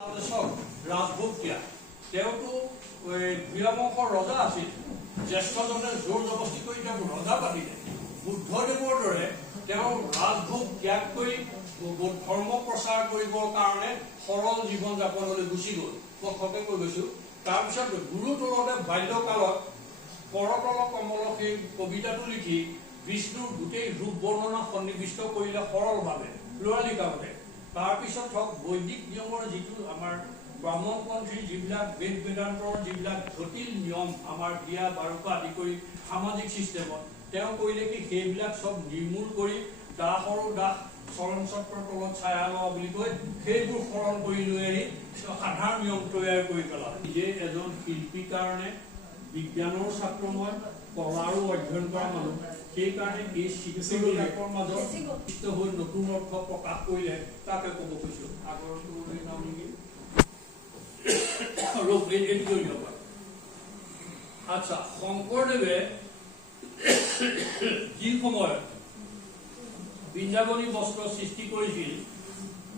ৰাজভোগীয়া তেওঁতো বিৰামংশৰ ৰজা আছিল জ্যেষ্ঠজনে জোৰ জবস্তি কৰি তেওঁক ৰজা পাতিলে বুদ্ধদেৱৰ দৰে তেওঁ ৰাজভোগ ত্যাগ কৰি ধৰ্ম প্ৰচাৰ কৰিবৰ কাৰণে সৰল জীৱন যাপনলৈ গুচি গ'ল মই খকে কৈ গৈছো তাৰপিছত গুৰুতলতে বাল্যকালত কৰতল কমল সেই কবিতাটো লিখি বিষ্ণুৰ গোটেই ৰূপ বৰ্ণনা সন্নিৱিষ্ট কৰিলে সৰলভাৱে ল'ৰালি কালতে তাৰপিছত হওক বৈদিক নিয়মৰ যিটো আমাৰ ব্ৰাহ্মণপন্থীৰ যিবিলাক বেদ বেদান্তৰ যিবিলাক জটিল নিয়ম আমাৰ বিয়া বাৰুকা আদি কৰি সামাজিক চিষ্টেমত তেওঁ কৰিলে কি সেইবিলাক চব নিৰ্মূল কৰি দাসৰো দাস চৰণ চক্ৰৰ তলত ছায়া লোৱা বুলি কৈ সেইবোৰ সৰল কৰি লৈ আহি সাধাৰণ নিয়ম তৈয়াৰ কৰি পেলালে যে এজন শিল্পীৰ কাৰণে বিজ্ঞানৰ ছাত্ৰ মই কলাৰো অধ্যয়ন কৰা মানুহ সেইকাৰণে এই শিক্ষকৰ মাজত হৈ নতুন অৰ্থ প্ৰকাশ কৰিলে তাকে ক'ব খুজিছো আগৰটো নাম নেকি আচ্ছা শংকৰদেৱে যি সময়ত বৃন্দাবনী বস্ত্ৰ সৃষ্টি কৰিছিল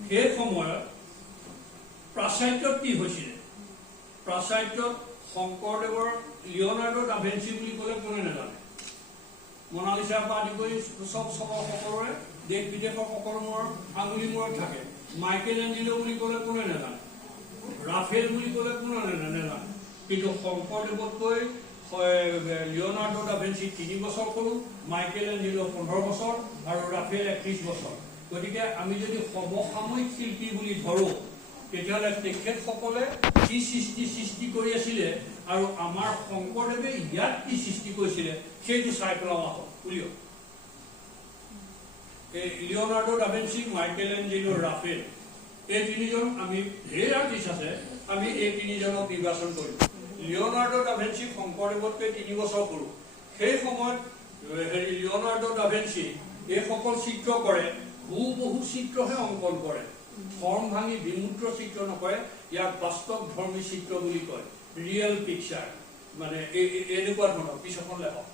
সেই সময়ত প্ৰাচাত্যত কি হৈছিলে প্ৰাচাত্যত শংকৰদেৱৰ লিঅ'নাৰ্ডো ডা ভিঞ্চি বুলি ক'লে কোনে নাজানে মনালিছাৰ পৰা আদি কৰি চব সকলোৰে দেশ বিদেশৰ সকলোৰে আঙুলি মূৰত থাকে মাইকেল এঞ্জেলো বুলি ক'লে কোনে নাজানে ৰাফেল বুলি ক'লে কোনে নাজানে কিন্তু শংকৰদেৱতকৈ লিঅ'নাৰ্ডো ডা ভিঞ্চি 3 বছৰ সৰু মাইকেল এঞ্জেলো 15 বছৰ আৰু ৰাফেল 31 বছৰ গতিকে আমি যদি সমসাময়িক শিল্পী বুলি ধৰো তেতিয়াহ'লে তেখেতসকলে কি সৃষ্টি কৰি আছিলে আৰু আমাৰ শংকৰদেৱে ইয়াত কি সৃষ্টি কৰিছিলে সেইটো চাই পেলাওঁ আহক উলিয়াওক লিঅ'নাৰ্ডো ডা ভিঞ্চি মাইকেল এঞ্জেলো ৰাফেল এই তিনিজন আমি ঢেৰ আৰ্টিষ্ট আছে আমি এই তিনিজনক নিৰ্বাচন কৰিম লিঅ'নাৰ্ডো ডা ভিঞ্চি শংকৰদেৱতকৈ 3 বছৰ সৰু সেই সময়ত লিঅ'নাৰ্ডো ডা ভিঞ্চি এইসকল চিত্ৰ কৰে বহু চিত্ৰহে অংকন কৰে ফৰ্ম ভাঙি বিমূৰ্ত চিত্ৰ নকৰে ইয়াক বাস্তৱ ধৰ্মী চিত্ৰ বুলি কয় ৰিয়েল পিকচাৰ মানে এনেকুৱা ধৰণৰ পিছখন লেখক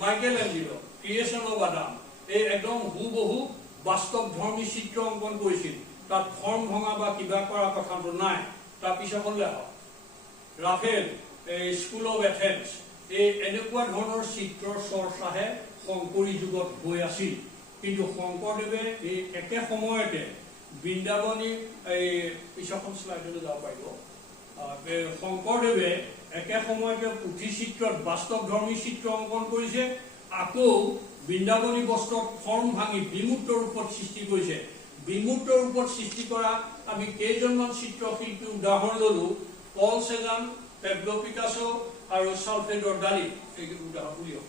Michael Angelo creation of Adam এই একদম হুবহু বাস্তৱ ধৰ্মী চিত্ৰ অংকন কৰিছিল তাত ফৰ্ম ভঙা বা কিবা কৰা কথাটো নাই তাৰ পিছখন লেখক ৰাফেল স্কুল অফ এথেন্স এই এনেকুৱা ধৰণৰ চিত্ৰৰ চৰ্চাহে শংকৰী যুগত হৈ আছিল কিন্তু শংকৰদেৱে এই একে সময়তে বৃন্দাবনী এই পিছখন শ্লাইডলৈ যাব পাৰিব শংকৰদেৱে একে সময়তে পুথি চিত্ৰত বাস্তৱ ধৰ্মী চিত্ৰ অংকন কৰিছে আকৌ বৃন্দাবনী বস্ত্ৰত ফৰ্ম ভাঙি বিমূৰ্ত ৰূপত সৃষ্টি কৰিছে বিমূৰ্ত ৰূপত সৃষ্টি কৰা আমি কেইজনমান চিত্ৰশিল্পী উদাহৰণ ললো পল চেজান পেব্লো পিকাছো আৰু সালভেডৰ ডালি এই উদাহৰণ উলিয়াওক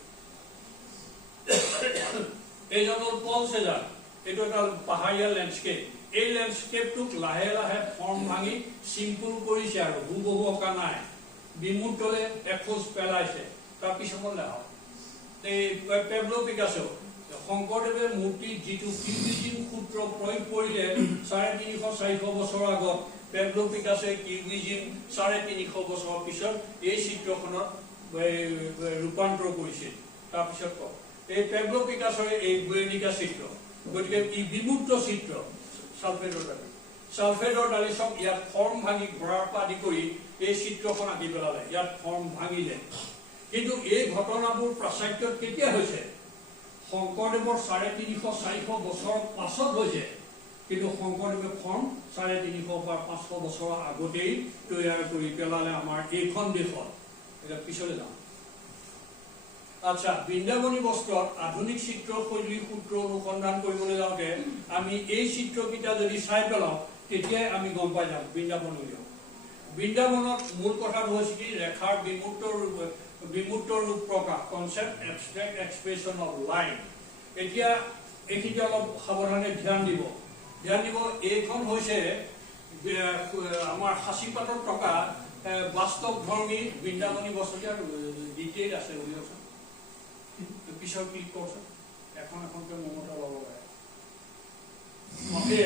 এইজন হ'ল পল চেজান এইটো এটা পাহাৰীয়া লেণ্ডস্কেপ এই লেণ্ডস্কেপটোক লাহে লাহে ফৰ্ম ভাঙি চিম্পুল কৰিছে আৰু হুবহু অঁকা নাই বিমূৰ্তলে এখোজ পেলাইছে তাৰ পিছখন লেখক এই পেব্লো পিকাছো শংকৰদেৱে মূৰ্তিত যিটো কিউবিজিম সূত্ৰ প্ৰয়োগ কৰিলে 350-400 বছৰ আগত পেব্লো পিকাছোৱে কিউবিজিম 350 বছৰৰ পিছত এই চিত্ৰখনত ৰূপান্তৰ কৰিছিল তাৰপিছত কওক এই পেব্লো পিকাছোৰ এই গুৱেনিকা চিত্ৰ গতিকে ই বিমূৰ্ত চিত্ৰ সালভেডৰ ডালি চব ইয়াত ফৰ্ম ভাঙি ঘোঁৰাৰ পৰা আদি কৰি এই চিত্ৰখন আঁকি পেলালে ইয়াত ফৰ্ম ভাঙিলে কিন্তু এই ঘটনাবোৰ প্ৰাচাত্যত কেতিয়া হৈছে শংকৰদেৱৰ 350-400 বছৰৰ পাছত হৈছে কিন্তু শংকৰদেৱে ফৰ্ম 350 বা 500 বছৰৰ আগতেই তৈয়াৰ কৰি পেলালে আমাৰ এইখন দেশত এতিয়া পিছলৈ যাওঁ আচ্ছা বৃন্দাবনী বস্ত্ৰত আধুনিক চিত্ৰশৈলীৰ সূত্ৰ অনুসন্ধান কৰিবলৈ যাওঁতে আমি এই চিত্ৰকেইটা যদি চাই পেলাওঁ তেতিয়াই আমি গম পাই যাম বৃন্দাবন উলিয়াও বৃন্দাবনত মূল কথাটো হৈছে কি ৰেখাৰ বিমূৰ্ত ৰূপ প্ৰকাশ concept abstract expression of line এতিয়া এইখিনি অলপ সাৱধানে ধ্যান দিব এইখন হৈছে আমাৰ সাঁচিপাতত থকা বাস্তৱ ধৰ্মী বৃন্দাবনী বস্ত্ৰ ডিটেইল আছে উলিয়াওচোন পিছৰ ক্লিক কৰচোন এখনকৈ মমতা ল'ব পাৰে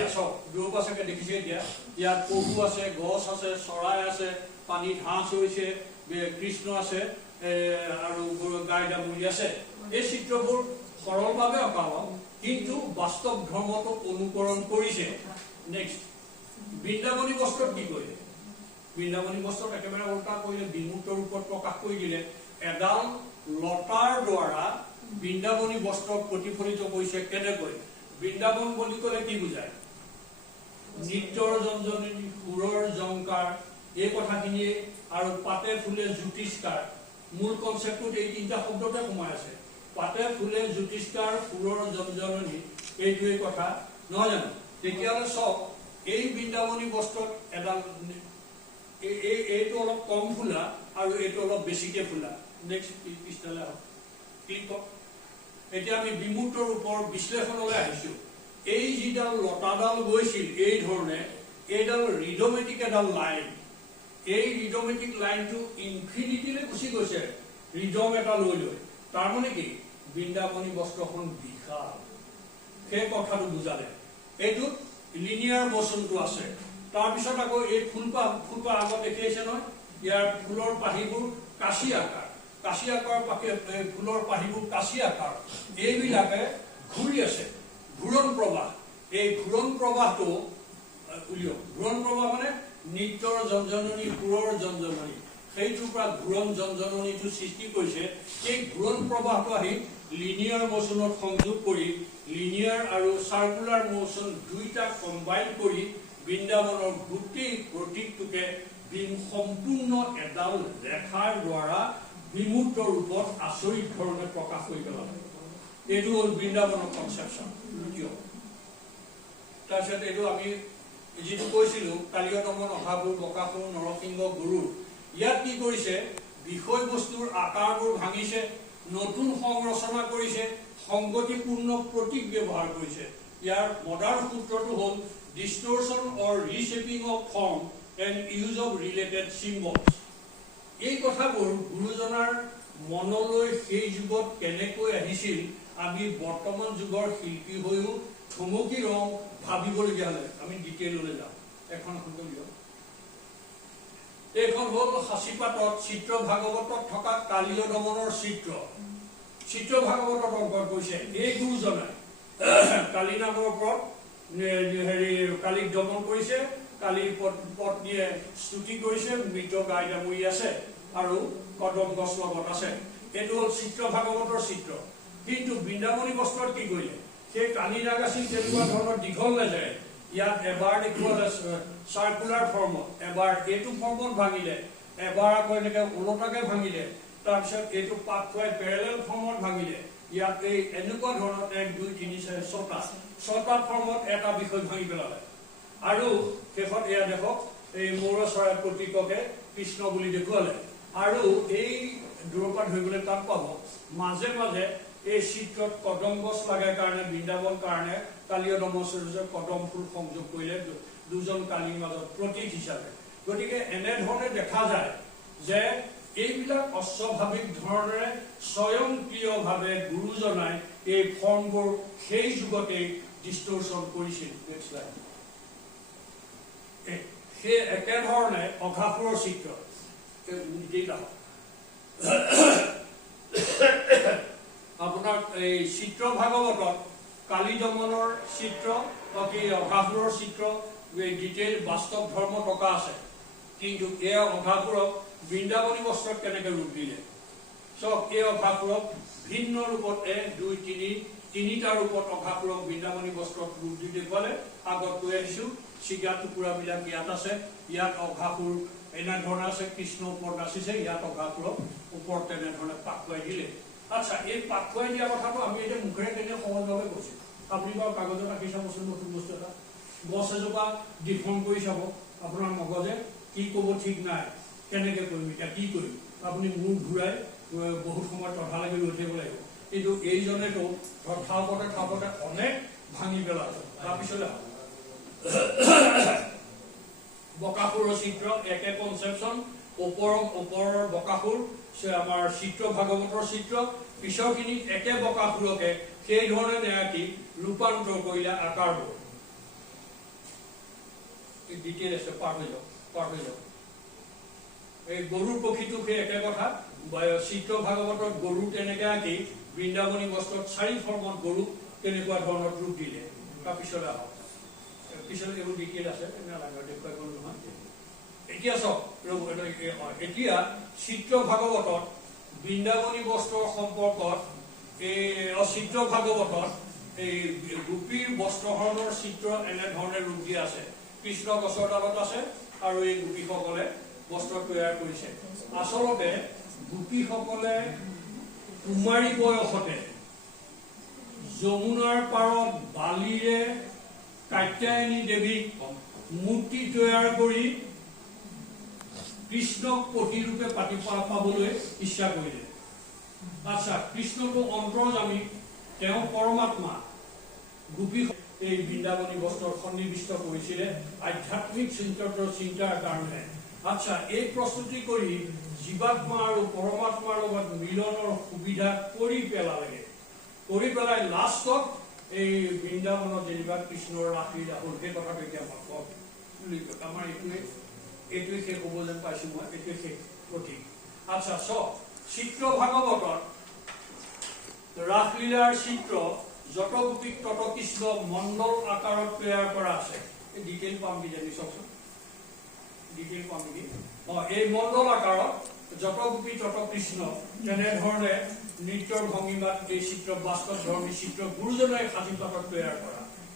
আছক গ্ৰুপ আছে দেখিছে এতিয়া ইয়াত পহু আছে গছ আছে চৰাই আছে পানীত হাঁহ চৰিছে কৃষ্ণ আছে আৰু গাই দামুৰি আছে এই চিত্ৰবোৰ সৰলভাৱে অঁকা হওক কিন্তু বাস্তৱ ধৰ্মটোক অনুকৰণ কৰিছে নেক্সট বৃন্দাবনী বস্ত্ৰত কি কৰিলে বৃন্দাবনী বস্ত্ৰত একেবাৰে উল্টা কৰিলে বিমূৰ্ত ৰূপত প্ৰকাশ কৰি দিলে এডাল লতাৰ দ্বাৰা বৃন্দাবনী বস্ত্ৰক প্ৰতিফলিত কৰিছে কেনেকৈ বৃন্দাবন বুলি ক'লে কি বুজায় নৃত্যৰ জঞ্জনী সুৰৰ জংকাৰ এই কথাখিনিয়ে আৰু পাতে ফুলে জ্যোতিষ্কাৰ মূল কনচেপ্টত এই তিনিটা শব্দতে সোমাই আছে পাতে ফুলে জ্যোতিষ্কাৰ সুৰৰ জঞ্জনী এইটোৱেই কথা নহয় জানো তেতিয়াহ'লে চাওক এই বৃন্দাবনী বস্ত্ৰত এডাল এইটো অলপ কম ফুলা আৰু এইটো অলপ বেছিকে ফুলা নেক্সট পিছফালে হওক ক্লিক কৰক এতিয়া আমি বিমূৰ্ত ৰূপৰ বিশ্লেষণলৈ আহিছো এই যিডাল লতাডাল গৈছিল এই ধৰণে এইডাল ৰিডমেটিক এডাল লাইন এই ৰিডমেটিক লাইনটো ইনফিনিটিলৈ গুচি গৈছে ৰিডম এটা লৈ লৈ তাৰমানে কি বৃন্দাবনী বস্ত্ৰখন বিশাল সেই কথাটো বুজালে এইটোত লিনিয়াৰ মোশনটো আছে তাৰপিছত আকৌ এই ফুলপাহ আগত দেখিছে নহয় ইয়াৰ ফুলৰ পাহিবোৰ কাশী আকাৰ ফুলৰ পাহিবোৰ কাশী আকাৰ এইবিলাকে ঘূৰি আছে ঘূৰণ প্ৰবাহ এই ঘূৰণ প্ৰবাহটো উলিয়াওক ঘূৰণ প্ৰবাহ মানে নৃত্যৰ জঞ্জননী সুৰৰ জঞ্জননী সেইটোৰ পৰা ঘূৰণ জঞ্জননীটো সৃষ্টি কৰিছে এই ঘূৰণ প্ৰবাহটো আহি লিনিয়াৰ মোশনত সংযোগ কৰি লিনিয়াৰ আৰু সাৰ্কুলাৰ মোশন দুইটা কম্বাইন কৰি বৃন্দাবনৰ গোটেই প্ৰতীকটোকে সম্পূৰ্ণ এডাল ৰেখাৰ দ্বাৰা বিমূৰ্ত ৰূপত আচৰিত ধৰণে প্ৰকাশ কৰি পেলালে এইটো হ'ল বৃন্দাবনৰ কনচেপশ্যন তাৰপিছত এইটো আমি যিটো কৈছিলো কালীয় দমন অহাসুৰ বকাসুৰ নৰসিংহ গুৰু ইয়াত কি কৰিছে বিষয়বস্তুৰ আকাৰবোৰ ভাঙিছে নতুন সংৰচনা কৰিছে সংগতিপূৰ্ণ প্ৰতীক ব্যৱহাৰ কৰিছে ইয়াৰ মডাৰ্ণ সূত্ৰটো হ'ল distortion or reshaping of form and use of related symbols এই কথাবোৰ গুৰুজনাৰ মনলৈ সেই যুগত কেনেকৈ আহিছিল আমি বৰ্তমান যুগৰ শিল্পী হৈও থমকি ৰওঁ ভাবিবলগীয়া হ'লে আমি ডিটেইললৈ যাওঁ এখন এইখন হ'ল সাঁচিপাতত চিত্ৰ ভাগৱতত থকা কালীয় দমনৰ চিত্ৰ ভাগৱতত অংকন কৰিছে এই গুৰুজনাই কালী নামৰ ওপৰত কালীক দমন কৰিছে কালীৰ পত্নীয়ে স্তুতি কৰিছে মৃত গাই ডামুৰি আছে আৰু কদম গছ লগত আছে এইটো হ'ল চিত্ৰ ভাগৱতৰ চিত্ৰ কিন্তু বৃন্দাবনী বস্ত্ৰত কি কৰিলে সেই কালী নাগ আছিল তেনেকুৱা ধৰণৰ দীঘল নাযায় ইয়াত এবাৰ দেখুৱালে সাৰ্কুলাৰ ফৰ্মত এবাৰ এইটো ফৰ্মত ভাঙিলে এবাৰ আকৌ এনেকৈ ওলোটাকে ভাঙিলে তাৰপিছত এইটো পাত খুৱাই পেৰেলেল ফৰ্মত ভাঙিলে ইয়াত এই এনেকুৱা ধৰণৰ 1 2 3 4 ছটা ফৰ্মত এটা বিষয় ভাঙি পেলালে আৰু শেষত এয়া দেখক এই মৌৰ চৰাই প্ৰতীককে কৃষ্ণ বুলি দেখুৱালে আৰু এই দূৰপাত ধৰিবলৈ তাত পাব মাজে মাজে এই চিত্ৰত কদম গছ লাগে কাৰণে বৃন্দাবন কাৰণে কালীয় দমনৰ কদম ফুল সংযোগ কৰিলে দুজন কালীৰ মাজত প্ৰতীক হিচাপে গতিকে এনেধৰণে দেখা যায় যে এইবিলাক অস্বাভাৱিক ধৰণেৰে স্বয়ংক্ৰিয়ভাৱে গুৰুজনাই এই ফৰ্মবোৰ সেই যুগতে ডিষ্টৰশ্যন কৰিছিল সেই একেধৰণে অঘাসুৰৰ চিত্ৰ আপোনাৰ এই চিত্ৰ ভাগৱতত কালী দমনৰ চিত্ৰ বাকী অঘাসুৰৰ চিত্ৰ ডিটেইল বাস্তৱ ধৰ্ম থকা আছে কিন্তু এই অঘাসুৰক বৃন্দাবনী বস্ত্ৰত কেনেকৈ ৰূপ দিলে চব এই অঘাসুৰক ভিন্ন ৰূপত 1 2 3 তিনিটা ৰূপত অঘাসুৰক বৃন্দাবনী বস্ত্ৰত ৰূপ দি দেখুৱালে আগত কৈ আহিছো চিগা টুকুৰাবিলাক ইয়াত আছে ইয়াত অঘাসুৰ এনেধৰণে আছে কৃষ্ণ ওপৰত নাচিছে ইয়াত অঘাসুৰক ওপৰত তেনেধৰণে পাক খুৱাই দিলে আচ্ছা এই পাক খুৱাই দিয়া কথাটো আমি এতিয়া মুখেৰে কেনে সহজভাৱে কৈছো আপুনি বাৰু কাগজত ৰাখি চাবচোন নতুন বস্তু এটা গছ এজোপা ডিফৰ্ম কৰি চাব আপোনাৰ মগজে কি ক'ব ঠিক নাই কেনেকৈ কৰিম এতিয়া কি কৰিম আপুনি মূৰ ঘূৰাই বহুত সময় তথা লাগি ৰৈ থাকিব লাগিব কিন্তু এইজনেতো থাপতে অনেক ভাঙি পেলালে তাৰপিছতে বকাসুৰৰ চিত্ৰ একে কনচেপশ্যন ওপৰৰ বকাসুৰ আমাৰ চিত্ৰ ভাগৱতৰ চিত্ৰ পিছৰখিনিত একে বকাসুৰকে সেই ধৰণে নেয়াটি ৰূপান্তৰ কৰিলে আকাৰবোৰ ডিটেইল আছে পাৰ হৈ যাওক এই গৰুৰ পক্ষীটো সেই একে কথা চিত্ৰ ভাগৱতত গৰু তেনেকৈ আঁকি বৃন্দাবনী বস্ত্ৰত 4 ফৰ্মত গৰু তেনেকুৱা ধৰণৰ ৰূপ দিলে তাৰপিছতে আহক পিছলৈ এইবোৰ ডিটেইল আছে দেখুৱাই গ'ল নহয় এতিয়া চাওক এতিয়া চিত্ৰ ভাগৱতত বৃন্দাবনী বস্ত্ৰৰ সম্পৰ্কত এই চিত্ৰ ভাগৱতত এই গোপীৰ বস্ত্ৰহৰণৰ চিত্ৰ এনেধৰণে ৰূপ দিয়া আছে কৃষ্ণ গছৰ ডালত আছে আৰু এই গোপীসকলে বস্ত্ৰ তৈয়াৰ কৰিছে আচলতে গোপীসকলে কুমাৰী বয়সতে যমুনাৰ পাৰত বালিৰে কাত্যায়নী দেৱীক মূৰ্তি তৈয়াৰ কৰি কৃষ্ণক প্ৰতিৰূপে পাতি পাবলৈ ইচ্ছা কৰিলে আচ্ছা কৃষ্ণটো অন্তৰ্যামী তেওঁ পৰমাত্মা গোপী এই বৃন্দাবনী বস্ত্ৰৰ সন্নিৱিষ্ট কৰিছিলে আধ্যাত্মিক চিন্তাৰ কাৰণে আচ্ছা এই প্ৰস্তুতি কৰি জীৱাত্মা আৰু পৰমাত্মাৰ লগত মিলনৰ সুবিধা কৰি পেলাই লাষ্টত এই বৃন্দাবনত যেনিবা কৃষ্ণৰ ৰাসলীলা হ'ল সেই কথাটো এতিয়া আমাৰ এইটোৱে শেষ হ'ব যেন পাইছো মই এইটোৱে শেষ প্ৰতীক আচ্ছা চক চিত্ৰ ভাগৱতত ৰাসলীলাৰ চিত্ৰ যত গোপীক তত কৃষ্ণ মণ্ডল আকাৰত তৈয়াৰ কৰা আছে এই ডিটেইল পাম কিজানি চাওকচোন ডিটেইল পাম নেকি এই মণ্ডল আকাৰত যত গোপী তত কৃষ্ণ তেনেধৰণে নৃত্যৰ ভংগীমাত এই চিত্ৰ বাস্তৱ ধৰ্মী চিত্ৰ গুৰুজনাই সাজি পাতত তৈয়াৰ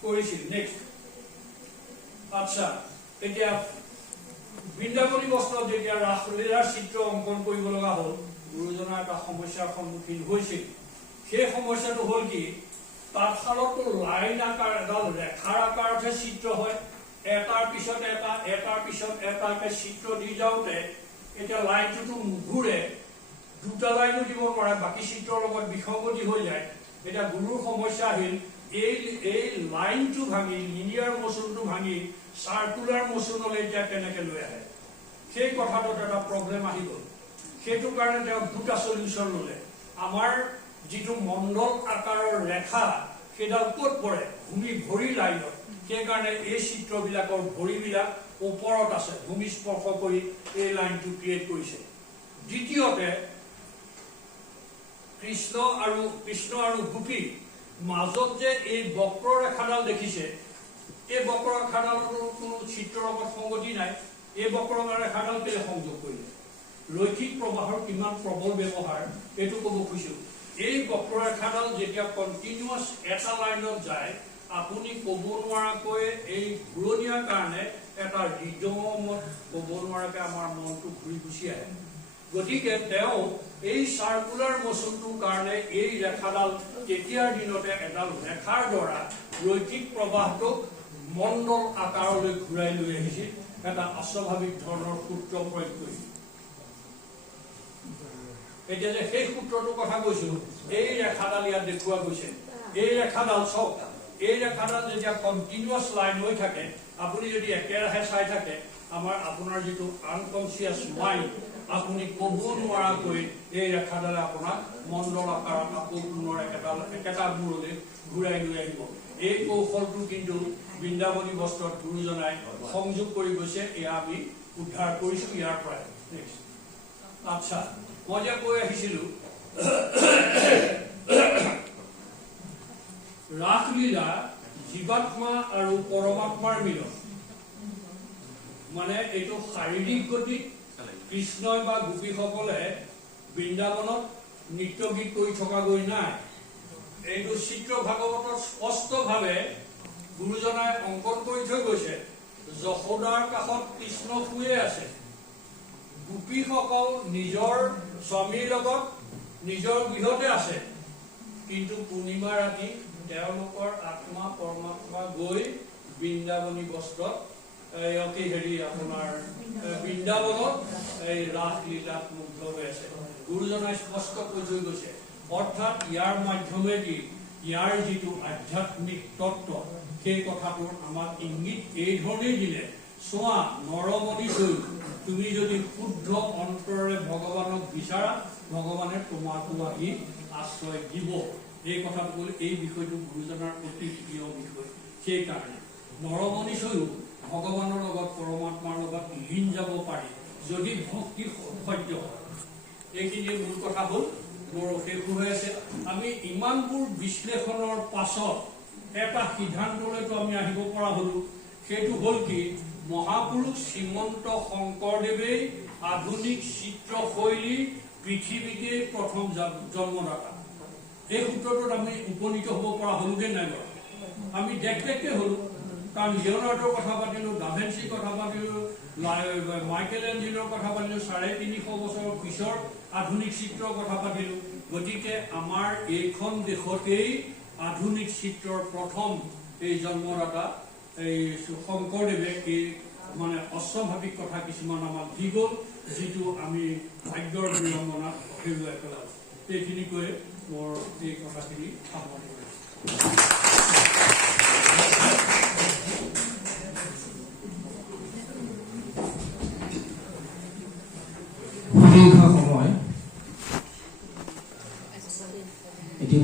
কৰিছিল নেক্সট আচ্ছা এতিয়া বৃন্দাবনী বস্ত্ৰত যেতিয়া ৰাসলীলাৰ চিত্ৰ অংকন কৰিব লগা হ'ল গুৰুজনাৰ এটা সমস্যাৰ সন্মুখীন হৈছিল সেই সমস্যাটো হ'ল কি তাঁতশালতো লাইন আকাৰ এডাল ৰেখাৰ আকাৰতহে চিত্ৰ হয় এটাৰ পিছত এটাকে চিত্ৰ দি যাওঁতে এতিয়া লাইনটোতো নুঘূৰে দুটা লাইনো দিব নোৱাৰে বাকী চিত্ৰৰ লগত বিসংগতি হৈ যায় এতিয়া গুৰুৰ সমস্যা আহিল এই লাইনটো ভাঙি লিনিয়াৰ মোচনটো ভাঙি সাৰ্কুলাৰ মোচনলৈ এতিয়া কেনেকে লৈ আহে সেই কথাটোত এটা প্ৰব্লেম আহি গ'ল সেইটো কাৰণে তেওঁ দুটা সলিউশন ল'লে আমাৰ যিটো মণ্ডল আকাৰৰ ৰেখা সেইডাল ক'ত পৰে ভূমি ভৰি লাইনত সেইকাৰণে এই চিত্ৰবিলাকৰ ভৰিবিলাক ওপৰত আছে ভূমি স্পৰ্শ কৰি এই লাইনটো ক্ৰিয়েট কৰিছে দ্বিতীয়তে কৃষ্ণ আৰু গোপী মাজত যে এই বক্ৰ ৰেখাডাল দেখিছে এই বক্ৰ ৰেখাডালৰ কোনো চিত্ৰৰ লগত সংগতি নাই এই বক্ৰ ৰেখাডাল কেলে সংযোগ কৰিলে লৈখিক প্ৰবাহৰ কিমান প্ৰবল ব্যৱহাৰ এইটো ক'ব খুজিছো এই বক্ৰ ৰেখাডাল যেতিয়া কণ্টিনিউয়াছ এটা লাইনত যায় আপুনি ক'ব নোৱাৰাকৈ এই ঘূৰণীয়াৰ কাৰণে এটা ৰিদমত ক'ব নোৱাৰাকৈ আমাৰ মনটো ঘূৰি গুচি আহে গতিকে তেওঁ এই সাৰ্কুলাৰ মোচনটোৰ কাৰণে এই ৰেখাডাল তেতিয়াৰ দিনতে এডাল ৰেখাৰ দ্বাৰা লৈখিক প্ৰবাহটোক মণ্ডল আকাৰলৈ ঘূৰাই লৈ আহিছিল এটা অস্বাভাৱিক ধৰণৰ সূত্ৰ প্ৰয়োগ কৰি এতিয়া যে সেই সূত্ৰটোৰ কথা কৈছো এই ৰেখাডাল ইয়াত দেখুওৱা গৈছে এই ৰেখাডাল চাওক এই ৰেখাডাল যেতিয়া কণ্টিনিউয়াছ লাইন হৈ থাকে আপুনি যদি একেৰাহে চাই থাকে আপোনাৰ যিটো আনকনচিয়াছ মাইণ্ড আপুনি ক'ব নোৱাৰাকৈ এই ৰেখাডালে আপোনাক মণ্ডল আকাৰত আকৌ পুনৰ একেটা মূৰলৈ ঘূৰাই লৈ আহিব এই কৌশলটো কিন্তু বৃন্দাবনী বস্ত্ৰত গুৰুজনাই সংযোগ কৰি গৈছে এয়া আমি উদ্ধাৰ কৰিছো ইয়াৰ পৰাই নেক্সট আচ্ছা মই যে কৈ আহিছিলো ৰাসলীলা জীৱাত্মা আৰু পৰমাত্মাৰ মিলন মানে এইটো শাৰীৰিক গতিত কৃষ্ণই বা গোপীসকলে বৃন্দাবনত নৃত্য গীত কৰি থকা গৈ নাই এইটো চিত্ৰ ভাগৱতত স্পষ্টভাৱে গুৰুজনাই অংকন কৰি থৈ গৈছে যশোদাৰ কাষত কৃষ্ণ শুয়ে আছে গোপীসকল নিজৰ স্বামীৰ লগত নিজৰ গৃহতে আছে কিন্তু পূৰ্ণিমা ৰাতি তেওঁলোকৰ আত্মা পৰমাত্মা গৈ বৃন্দাবনী বস্ত্ৰত আপোনাৰ বৃন্দাবনত এই ৰাসলীলাত মুগ্ধ হৈ আছে গুৰুজনাই স্পষ্ট কৈ থৈ গৈছে অৰ্থাৎ ইয়াৰ মাধ্যমেদি ইয়াৰ যিটো আধ্যাত্মিক তত্ত্ব সেই কথাটোৰ আমাক ইংগিত এই ধৰণেই দিলে চোৱা নৰমণি চৈ তুমি যদি শুদ্ধ অন্তৰেৰে ভগৱানক বিচাৰা ভগৱানে তোমাকো আহি আশ্ৰয় দিব এই কথাটো ক'লে এই বিষয়টো গুৰুজনাৰ অতি প্ৰিয় বিষয় সেইকাৰণে নৰমণি চৈও ভগৱানৰ লগত পৰমাত্মাৰ লগত লীন যাব পাৰি যদি ভক্তি সত্য হয় এইখিনি মূল কথা হ'ল মোৰ শেষ হৈ আছে আমি ইমানবোৰ বিশ্লেষণৰ পাছত এটা সিদ্ধান্তলৈতো আমি আহিব পৰা হলো সেইটো হ'ল কি মহাপুৰুষ শ্ৰীমন্ত শংকৰদেৱেই আধুনিক চিত্ৰশৈলী পৃথিৱীতে প্ৰথম জন্মদাতা। এই সূত্ৰটোত আমি উপনীত হ'ব পৰা হ'লোগে নাই বাৰু? আমি দেখকে হ'লো, কাৰণ লিঅ'নাৰ্ডৰ কথা পাতিলো, ডাভেঞ্চিৰ কথা পাতিলো, মাইকেল এঞ্জেলৰ কথা পাতিলো, 350 বছৰৰ পিছৰ আধুনিক চিত্ৰৰ কথা পাতিলো। গতিকে আমাৰ এইখন দেশতেই আধুনিক চিত্ৰৰ প্ৰথম এই জন্মদাতা এই শংকৰদেৱে এই মানে অস্বাভাৱিক কথা কিছুমান আমাক দি গ'ল, যিটো আমি ভাগ্যৰ বিড়ম্বনাত হেৰুৱাই পেলালো। এইখিনি কৈ মোৰ এই কথাখিনি সামৰণি কৰিছোঁ। সময় এটি